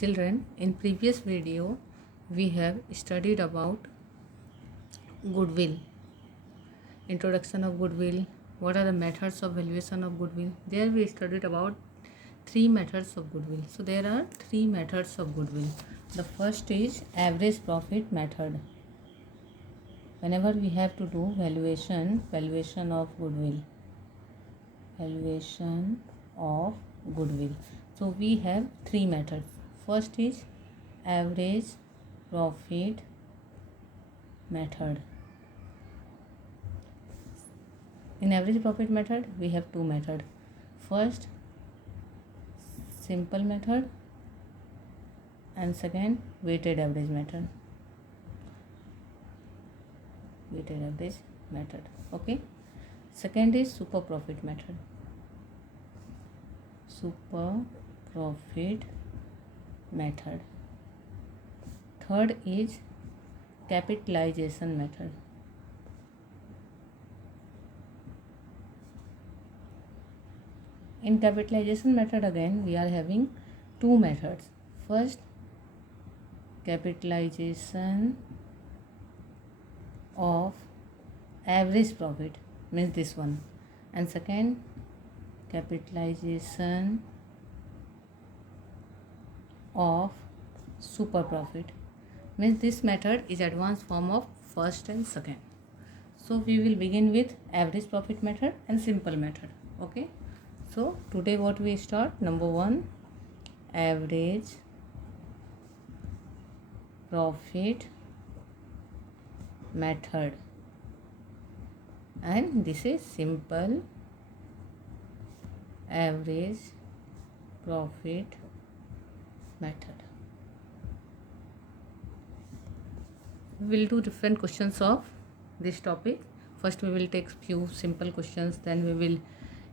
Children, in previous video we have studied about goodwill, introduction of goodwill, what are the methods of valuation of goodwill. There we studied about three methods of goodwill. So there are three methods of goodwill. The first is average profit method. Whenever we have to do valuation of goodwill, so we have three methods. First is average profit method. In average profit method we have two methods. First, simple method, and second, weighted average method. Okay. Second is super profit method. Third is capitalization method. In capitalization method again we are having two methods. First, capitalization of average profit, means this one, and second, capitalization of super profit, means this method is advanced form of first and second. So we will begin with average profit method and simple method. Okay, so today what we start, number one, average profit method, and this is simple average profit method. We will do different questions of this topic. First we will take few simple questions, then we will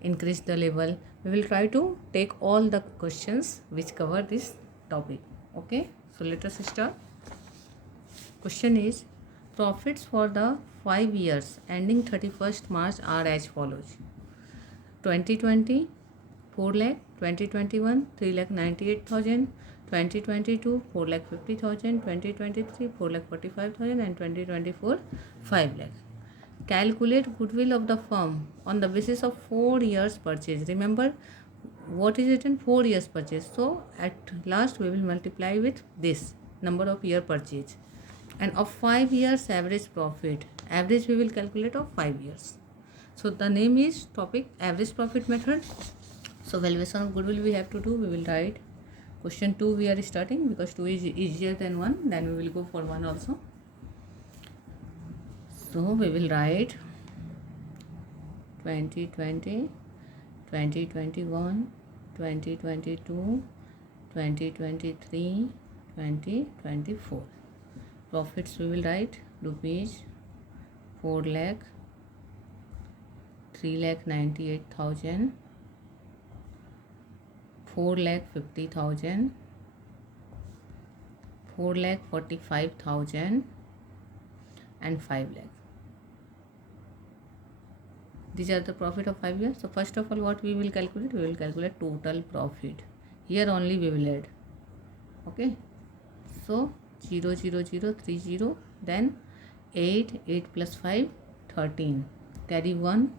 increase the level. We will try to take all the questions which cover this topic. Okay, so let us start. Question is, profits for the 5 years ending 31st March are as follows: 2020 4 lakh, 2021 3 lakh 98,000, 2022 4 lakh 50,000, 2023 4 lakh 45,000, and 2024 5 lakh. Calculate goodwill of the firm on the basis of 4 years purchase. Remember what is it in 4 years purchase, so at last we will multiply with this number of year purchase, and of 5 years average profit. Average we will calculate of 5 years. So the name is topic average profit method. So valuation of goodwill we have to do. We will write question 2. We are starting because 2 is easier than 1. Then we will go for 1 also. So we will write 2020, 2021, 2022, 2023, 2024. Profits we will write rupees 4 lakh, 3 lakh 98,000, 4 lakh 50,000, 4 lakh 45,000, and 5 lakh. These are the profit of 5 years. So first of all what we will calculate? We will calculate total profit. Here only we will add. Okay, so 0 0 0 3 0, then 8 plus 5 13, carry 1,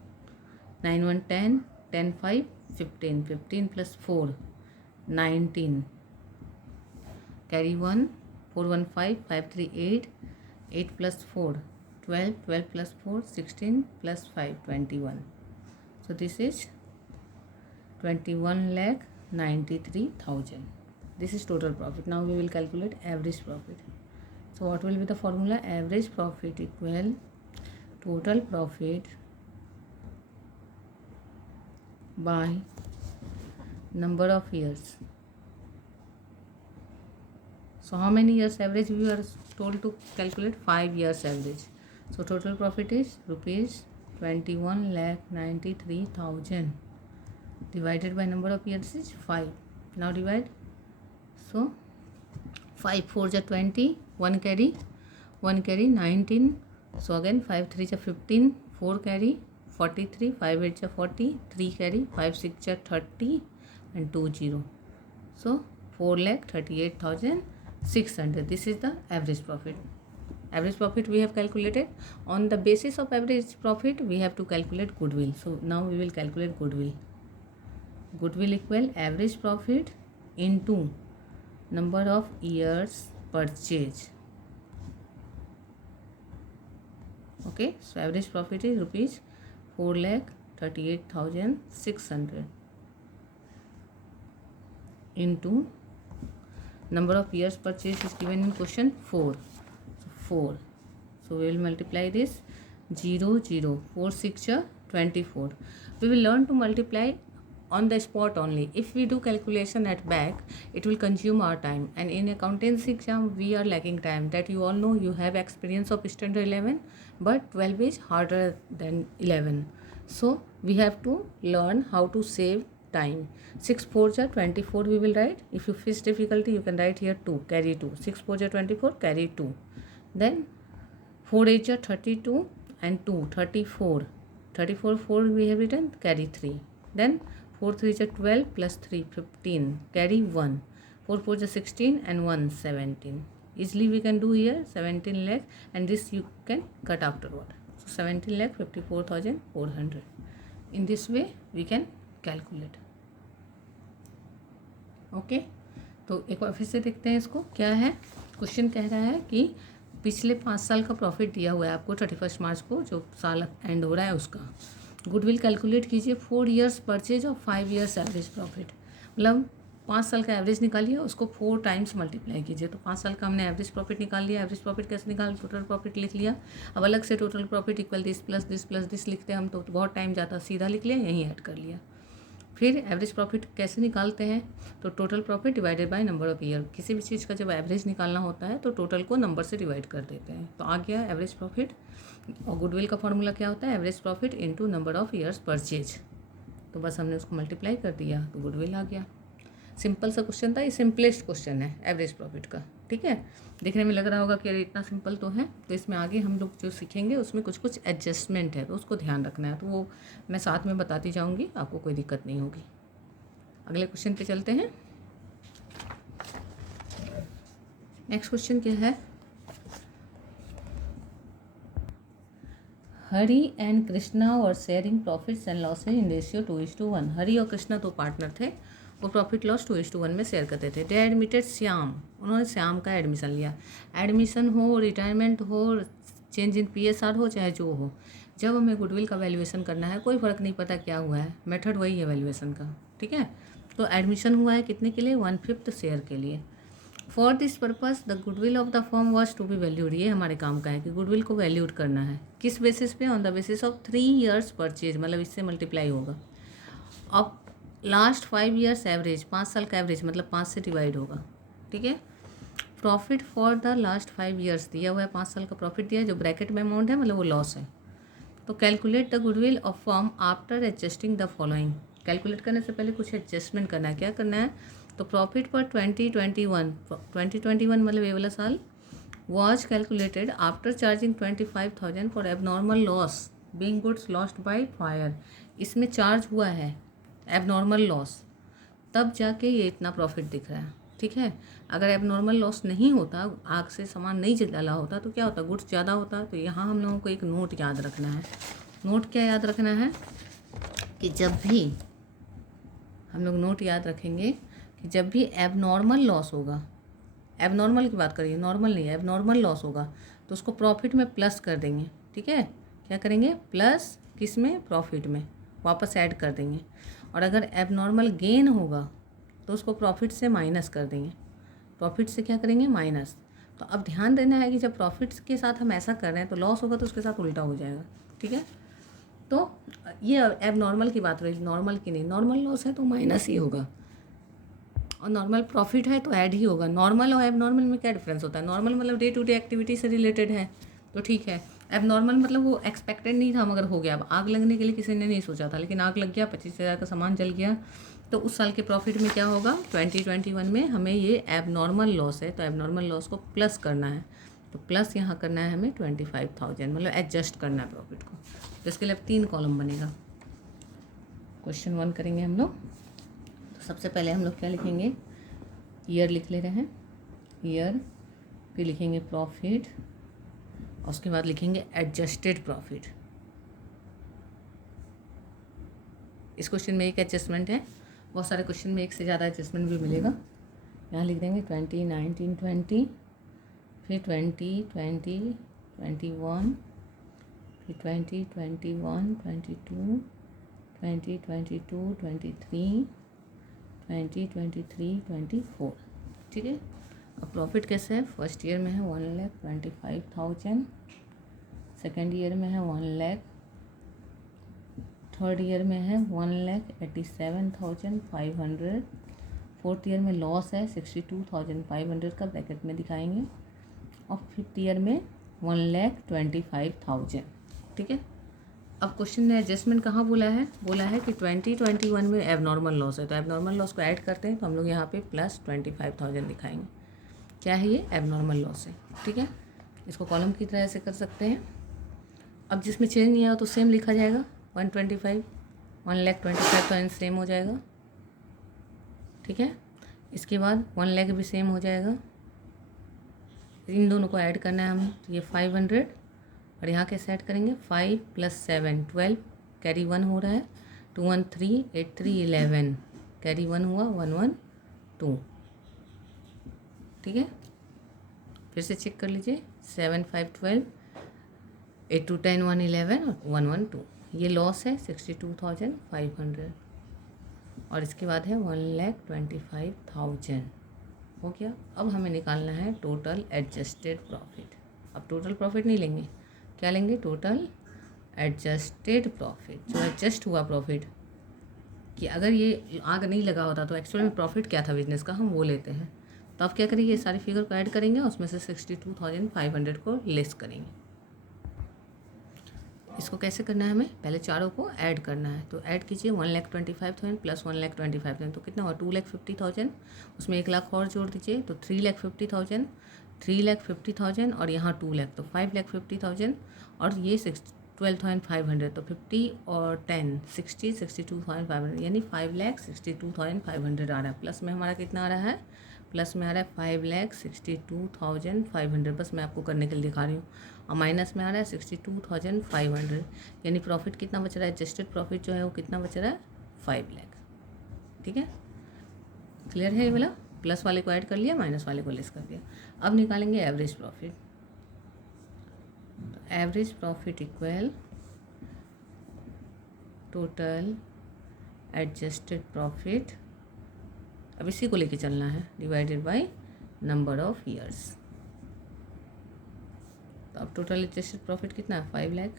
9 1 10, 10 5 15, 15 plus 4 19, carry 1, 4 1 5, 5 3 8, 8 plus 4 12, 12 plus 4 16, plus 5 21. So this is 21 lakh 93,000. This is total profit. Now we will calculate average profit. So what will be the formula? Average profit equal total profit by number of years. So how many years average we are told to calculate? 5 years average. So total profit is rupees 21 lakh 93,000 divided by number of years is 5. Now divide. So 5 4 is 20, 1 carry 19. So again 5 3 is 15, 4 carry 43, 5 8 is 40, 3 carry 5 6 is 30, and 2 0. So 4,38,600. This is the average profit. Average profit we have calculated. On the basis of average profit, we have to calculate goodwill. So now we will calculate goodwill. Goodwill equal average profit into number of years purchase. Okay, so average profit is rupees 4,38,600 into number of years purchase is given in question 4. So 4. So we will multiply this 0, 0, 4, 6, 24. We will learn to multiply on the spot only. If we do calculation at back, it will consume our time, and in accountancy exam we are lacking time. That you all know, you have experience of standard 11, but 12 is harder than 11. So we have to learn how to save time. 6 4 24 we will write. If you face difficulty, you can write here 2, carry 2. 6 4 24, carry 2. Then 4 8 32 and 2 34. 34 4 we have written, carry 3. Then 4 3 12 plus 3 15, carry 1. 4 4 16 and 1 17. Easily we can do here 17 lakh, and this you can cut afterward. So 17 lakh 54,400. In this way we can calculate. Okay, तो एक बार फिर से देखते हैं इसको. क्या है question? कह रहा है कि पिछले 5 साल का प्रॉफिट दिया हुआ है आपको 31 मार्च को, जो साल एंड हो रहा है उसका. गुडविल कैलकुलेट कीजिए. 4 ईयर्स परचेज और 5 ईयर्स एवरेज प्रॉफिट. मतलब 5 साल का एवरेज निकालिए, उसको 4 टाइम्स मल्टीप्लाई कीजिए. तो 5 साल का हमने एवरेज प्रॉफिट निकाल लिया. एवरेज प्रॉफिट कैसे निकाल? टोटल प्रॉफिट लिख लिया. अब अलग से total profit equal this plus this plus this लिखते हैं हम, तो बहुत टाइम जाता. सीधा लिख लिया, यहीं ऐड कर लिया. फिर एवरेज प्रॉफिट कैसे निकालते हैं? तो total profit divided by number of year. किसी भी चीज़ का जब एवरेज निकालना होता है तो टोटल को नंबर से डिवाइड कर देते हैं. तो आ गया एवरेज प्रॉफिट. और गुडविल का फॉर्मूला क्या होता है? Average profit into number of years purchase. तो बस हमने उसको मल्टीप्लाई कर दिया तो गुडविल आ गया. सिंपल सा क्वेश्चन था. ये सिंपलेस्ट क्वेश्चन है एवरेज प्रॉफिट का. ठीक है, देखने में लग रहा होगा कि अरे इतना सिंपल तो है. तो इसमें आगे हम लोग जो सीखेंगे उसमें कुछ कुछ एडजस्टमेंट है, तो उसको ध्यान रखना है. तो वो मैं साथ में बताती जाऊँगी, आपको कोई दिक्कत नहीं होगी. अगले क्वेश्चन पे चलते हैं. नेक्स्ट क्वेश्चन क्या है? हरी एंड कृष्णा और sharing profits and losses in ratio 2:1. हरी और कृष्णा तो पार्टनर थे, वो प्रॉफिट लॉस 2:1 में शेयर करते थे. दे एडमिटेड श्याम. उन्होंने श्याम का एडमिशन लिया. एडमिशन हो, रिटायरमेंट हो, चेंज इन PSR हो, चाहे जो हो, जब हमें गुडविल का वैल्यूएशन करना है कोई फ़र्क नहीं पड़ता क्या हुआ है, मेथड वही है वैल्यूएशन का. ठीक है, तो एडमिशन हुआ है कितने के लिए? 1/5 शेयर के लिए. For this purpose the goodwill of the firm was to be valued. ये हमारे काम का है कि गुडविल को वैल्यूड करना है. किस बेसिस पे? On the basis of 3 years purchase, मतलब इससे मल्टीप्लाई होगा. अब लास्ट 5 ईयर्स एवरेज, 5 साल का एवरेज मतलब 5 से डिवाइड होगा. ठीक है, profit for the last 5 years दिया हुआ है. 5 साल का प्रॉफिट दिया है, जो ब्रैकेट में अमाउंट है मतलब वो लॉस है. तो calculate the goodwill of firm after adjusting the following. Calculate करने से पहले कुछ एडजस्टमेंट करना है. क्या करना है? तो प्रॉफिट पर 2021 मतलब ये वाला साल was calculated after charging 25,000 for abnormal loss being goods lost by fire. इसमें चार्ज हुआ है एबनॉर्मल लॉस, तब जाके ये इतना प्रॉफिट दिख रहा है. ठीक है, अगर एबनॉर्मल लॉस नहीं होता, आग से सामान नहीं जला होता, तो क्या होता? गुड्स ज़्यादा होता. तो यहाँ हम लोगों को एक नोट याद रखना है. नोट क्या याद रखना है? कि जब भी हम लोग नोट याद रखेंगे कि जब भी एबनॉर्मल लॉस होगा, एबनॉर्मल की बात करिए, नॉर्मल नहीं, एबनॉर्मल लॉस होगा, तो उसको प्रॉफिट में प्लस कर देंगे. ठीक है, क्या करेंगे? प्लस किस में? प्रॉफिट में वापस ऐड कर देंगे. और अगर एबनॉर्मल गेन होगा तो उसको प्रॉफिट से माइनस कर देंगे. प्रॉफिट से क्या करेंगे? माइनस. तो अब ध्यान देना है कि जब प्रॉफिट्स के साथ हम ऐसा कर रहे हैं तो लॉस होगा तो उसके साथ उल्टा हो जाएगा. ठीक है, तो ये एबनॉर्मल की बात रही, नॉर्मल की नहीं. नॉर्मल लॉस है तो माइनस ही होगा, और नॉर्मल प्रॉफिट है तो ऐड ही होगा. नॉर्मल और एबनॉर्मल में क्या डिफरेंस होता है? नॉर्मल मतलब डे टू डे एक्टिविटी से रिलेटेड है, तो ठीक है. एबनॉर्मल मतलब वो एक्सपेक्टेड नहीं था मगर हो गया. अब आग लगने के लिए किसी ने नहीं सोचा था, लेकिन आग लग गया, 25,000 का सामान जल गया. तो उस साल के प्रॉफिट में क्या होगा? 2021 में हमें ये एबनॉर्मल लॉस है, तो एबनॉर्मल लॉस को प्लस करना है. तो प्लस यहाँ करना है हमें 25,000, मतलब एडजस्ट करना है प्रॉफिट को. तो इसके लिए अब 3 कॉलम बनेगा. क्वेश्चन 1 करेंगे हम लोग. तो सबसे पहले हम लोग क्या लिखेंगे? ईयर लिख ले रहे हैं, ईयर, फिर लिखेंगे प्रॉफिट, और उसके बाद लिखेंगे एडजस्टेड प्रॉफिट। इस क्वेश्चन में एक एडजस्टमेंट है, बहुत सारे क्वेश्चन में एक से ज़्यादा एडजस्टमेंट भी मिलेगा। यहाँ लिख देंगे 2019 20, फिर 2020 21, फिर 2021 22, 2022 23, 2023 24। ठीक है। अब प्रॉफिट कैसे है, फर्स्ट ईयर में है 1,25,000, सेकेंड ईयर में है 1 लाख, थर्ड ईयर में है 1,87,500, फोर्थ ईयर में लॉस है 62,500 का ब्रैकेट में दिखाएंगे, और फिफ्थ ईयर में 1,25,000। ठीक है। अब क्वेश्चन ने एडजस्टमेंट कहाँ बोला है कि 2021 में एबनॉर्मल लॉस है, तो एबनॉर्मल लॉस को ऐड करते हैं तो हम लोग यहाँ पे प्लस 25,000 दिखाएंगे। क्या है ये, एबनॉर्मल लॉस है। ठीक है। इसको कॉलम की तरह से कर सकते हैं। अब जिसमें चेंज नहीं आया तो सेम लिखा जाएगा, 125, 1,25,000 सेम हो जाएगा। ठीक है। इसके बाद 1 लाख भी सेम हो जाएगा। इन दोनों को ऐड करना है हमें, तो ये 500, और यहाँ कैसे ऐड करेंगे, 5 + 7 12, कैरी 1 हो रहा है, 2 1 3 8 3 11, कैरी 1 हुआ 1 1 2। ठीक है। फिर से चेक कर लीजिए, 7 5 12, 8 2 10 1 11 और 1 1 2। ये लॉस है 62,500, और इसके बाद है 1,25,000 हो गया। अब हमें निकालना है टोटल एडजस्टेड प्रॉफिट। अब टोटल प्रॉफिट नहीं लेंगे, क्या लेंगे, टोटल एडजस्टेड प्रॉफिट, जो एडजस्ट हुआ प्रॉफिट, कि अगर ये आग नहीं लगा होता तो एक्चुअल में प्रॉफिट क्या था बिजनेस का, हम वो लेते हैं। तो अब क्या करेंगे, ये सारी फिगर को ऐड करेंगे, उसमें से 62,500 को लेस करेंगे। इसको कैसे करना है, हमें पहले चारों को ऐड करना है। तो ऐड कीजिए, 1,25,000 + 1,25,000 तो कितना हुआ, 2,50,000। उसमें 1 लाख और जोड़ दीजिए तो 3,50,000, 3,50,000 और यहाँ 2 लाख तो 5,50,000, और ये 12,500 तो 50 और 10 60 62,500, यानी 5,62,500 आ रहा है। प्लस में हमारा कितना आ रहा है, प्लस में आ रहा है 5,62,500। बस मैं आपको करने के लिए दिखा रही हूँ। और माइनस में आ रहा है 62,500, यानी प्रॉफिट कितना बच रहा है, एडजस्टेड प्रॉफिट जो है वो कितना बच रहा है, 5 लाख। ठीक है। क्लियर है ये वाला, प्लस वाले को ऐड कर लिया, माइनस वाले को लेस कर दिया। अब निकालेंगे एवरेज प्रॉफिट। तो average profit equal total adjusted profit, अब इसी को लेके चलना है, divided by number of years. तो अब टोटल एडजस्टेड प्रॉफिट कितना है, 5 लाख।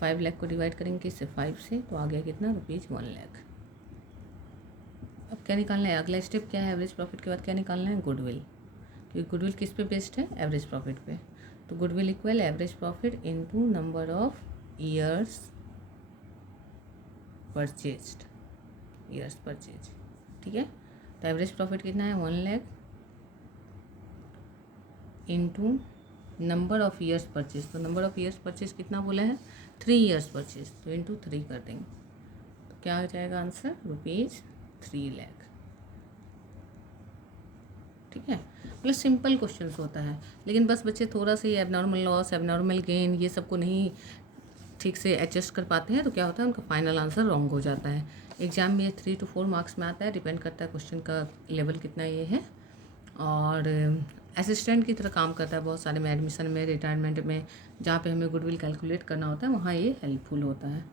5 लाख को डिवाइड करेंगे किससे, 5 से, तो आ गया कितना, ₹1 लाख। अब क्या निकालना है, अगला स्टेप क्या है, एवरेज प्रॉफिट के बाद क्या निकालना है, गुडविल, क्योंकि गुडविल किस पे बेस्ड है, एवरेज प्रॉफिट पे। तो goodwill equal average profit into number of years purchased, years purchase. ठीक है। तो एवरेज प्रॉफिट कितना है, 1 lakh into number of years purchase. तो नंबर ऑफ ईयर्स परचेज कितना बोला है, 3 ईयर्स परचेज, तो इंटू 3 कर देंगे तो क्या आ जाएगा आंसर, ₹3 लाख। ठीक है। मतलब सिंपल क्वेश्चंस होता है, लेकिन बस बच्चे थोड़ा सा ये एबनॉर्मल लॉस, एबनॉर्मल गेन, ये सबको नहीं ठीक से एडजस्ट कर पाते हैं, तो क्या होता है, उनका फाइनल आंसर रॉन्ग हो जाता है। एग्जाम में ये 3 to 4 मार्क्स में आता है, डिपेंड करता है क्वेश्चन का लेवल कितना ये है, और असिस्टेंट की तरह काम करता है बहुत सारे में, एडमिशन में, रिटायरमेंट में, जहाँ पे हमें गुडविल कैलकुलेट करना होता है, वहाँ ये हेल्पफुल होता है।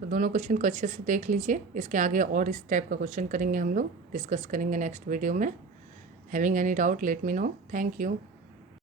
तो दोनों क्वेश्चन को अच्छे से देख लीजिए। इसके आगे और इस टाइप का क्वेश्चन करेंगे, हम लोग डिस्कस करेंगे नेक्स्ट वीडियो में। Having any doubt let me know. Thank you.